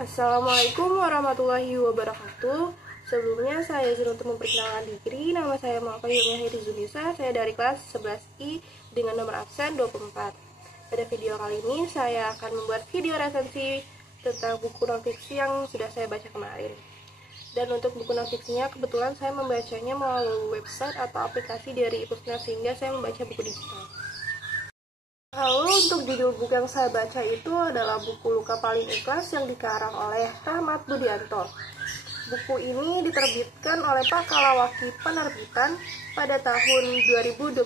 Assalamualaikum warahmatullahi wabarakatuh. Sebelumnya saya izin untuk memperkenalkan diri. Nama saya Muhammad Yumyahidi Zulisa. Saya dari kelas 11I dengan nomor absen 24. Pada video kali ini saya akan membuat video resensi tentang buku non-fiksi yang sudah saya baca kemarin. Dan untuk buku non-fiksinya kebetulan saya membacanya melalui website atau aplikasi dari e-booknya, sehingga saya membaca buku digital. Lalu untuk judul buku yang saya baca itu adalah buku Luka Paling Ikhlas yang dikarang oleh Rahmat Budianto. Buku ini diterbitkan oleh Pakalawaki Penerbitan pada tahun 2022.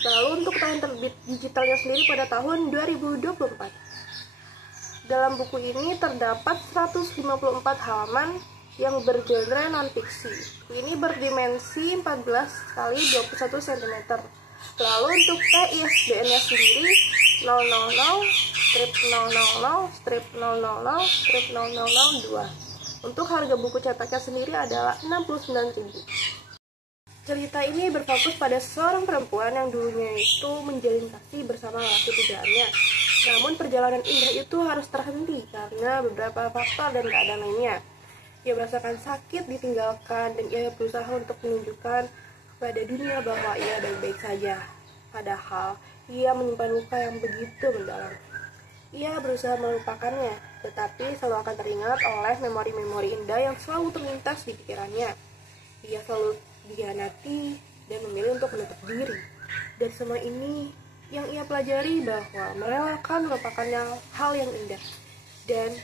Lalu untuk tahun terbit digitalnya sendiri pada tahun 2024. Dalam buku ini terdapat 154 halaman yang bergenre non-fiksi. Buku ini berdimensi 14 kali 21 cm. Lalu untuk ISBN-nya sendiri 000-000-000-000-2. Untuk harga buku cetaknya sendiri adalah 69.000. Cerita ini berfokus pada seorang perempuan yang dulunya itu menjalin kasih bersama laki pujaannya. Namun perjalanan indah itu harus terhenti karena beberapa faktor dan keadaan lainnya. Ia merasakan sakit ditinggalkan dan ia berusaha untuk menunjukkan pada dunia bahwa ia baik-baik saja. Padahal ia menyimpan luka yang begitu mendalam. Ia berusaha melupakannya, tetapi selalu akan teringat oleh memori-memori indah yang selalu terlintas di pikirannya. Ia selalu dikhianati dan memilih untuk menutup diri. Dari semua ini yang ia pelajari bahwa merelakan melupakannya hal yang indah, dan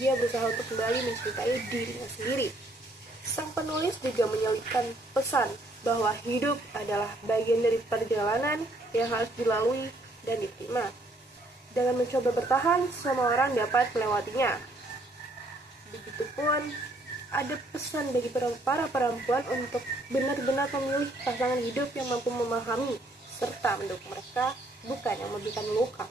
ia berusaha untuk kembali mencintai dirinya sendiri. Sang penulis juga menyelipkan pesan bahwa hidup adalah bagian dari perjalanan yang harus dilalui dan diterima. Dengan mencoba bertahan, semua orang dapat melewatinya. Begitupun, ada pesan bagi para perempuan untuk benar-benar memilih pasangan hidup yang mampu memahami serta mendukung mereka, bukan yang memberikan luka.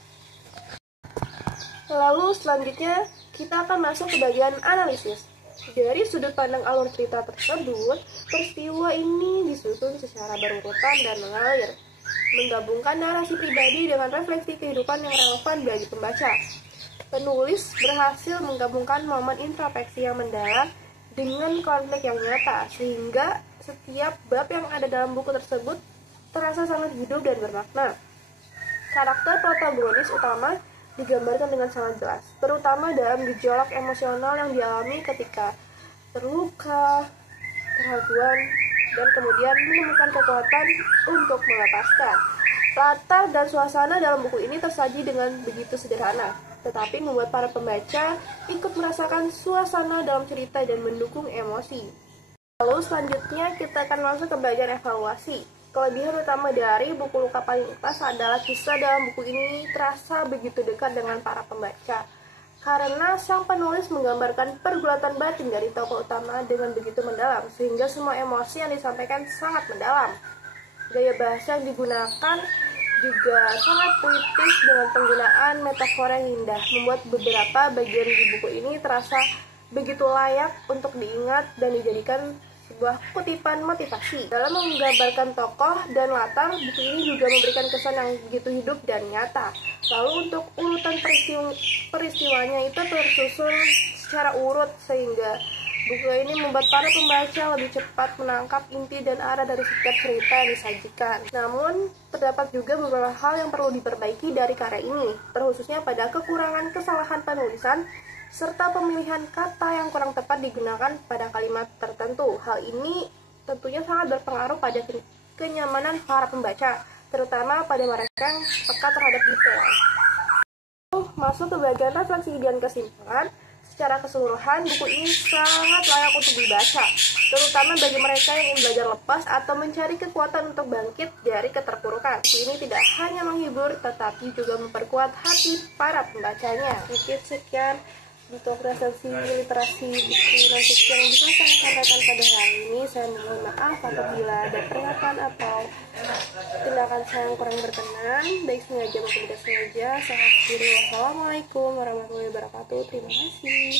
Lalu selanjutnya, kita akan masuk ke bagian analisis. Dari sudut pandang alur cerita tersebut, peristiwa ini disusun secara berurutan dan mengalir, menggabungkan narasi pribadi dengan refleksi kehidupan yang relevan bagi pembaca. Penulis berhasil menggabungkan momen introspeksi yang mendalam dengan konflik yang nyata, sehingga setiap bab yang ada dalam buku tersebut terasa sangat hidup dan bermakna. Karakter protagonis utama digambarkan dengan sangat jelas, terutama dalam gejolak emosional yang dialami ketika terluka, keraguan, dan kemudian menemukan kekuatan untuk melepaskan. Latar dan suasana dalam buku ini tersaji dengan begitu sederhana, tetapi membuat para pembaca ikut merasakan suasana dalam cerita dan mendukung emosi. Lalu selanjutnya kita akan masuk ke bagian evaluasi. Kelebihan utama dari buku Luka Paling Ikhlas adalah kisah dalam buku ini terasa begitu dekat dengan para pembaca, karena sang penulis menggambarkan pergulatan batin dari tokoh utama dengan begitu mendalam, sehingga semua emosi yang disampaikan sangat mendalam. Gaya bahasa yang digunakan juga sangat puitis dengan penggunaan metafora yang indah, membuat beberapa bagian di buku ini terasa begitu layak untuk diingat dan dijadikan sebuah kutipan motivasi. Dalam menggambarkan tokoh dan latar, buku ini juga memberikan kesan yang begitu hidup dan nyata. Lalu untuk urutan peristiwanya itu tersusun secara urut, sehingga buku ini membuat para pembaca lebih cepat menangkap inti dan arah dari setiap cerita yang disajikan. Namun, terdapat juga beberapa hal yang perlu diperbaiki dari karya ini, terkhususnya pada kekurangan kesalahan penulisan serta pemilihan kata yang kurang tepat digunakan pada kalimat tertentu. Hal ini tentunya sangat berpengaruh pada kenyamanan para pembaca, terutama pada mereka yang peka terhadap detail. Masuk ke bagian refleksi dan kesimpulan. Secara keseluruhan, buku ini sangat layak untuk dibaca, terutama bagi mereka yang ingin belajar lepas atau mencari kekuatan untuk bangkit dari keterpurukan. Buku ini tidak hanya menghibur, tetapi juga memperkuat hati para pembacanya. Sekian untuk resensi literasi buku non-fiksi yang bisa saya sampaikan pada hari ini. Saya mohon maaf apabila ada pernyataan atau tindakan saya yang kurang berkenan, baik sengaja maupun tidak sengaja. Saya akhiri. Wassalamualaikum warahmatullahi wabarakatuh. Terima kasih.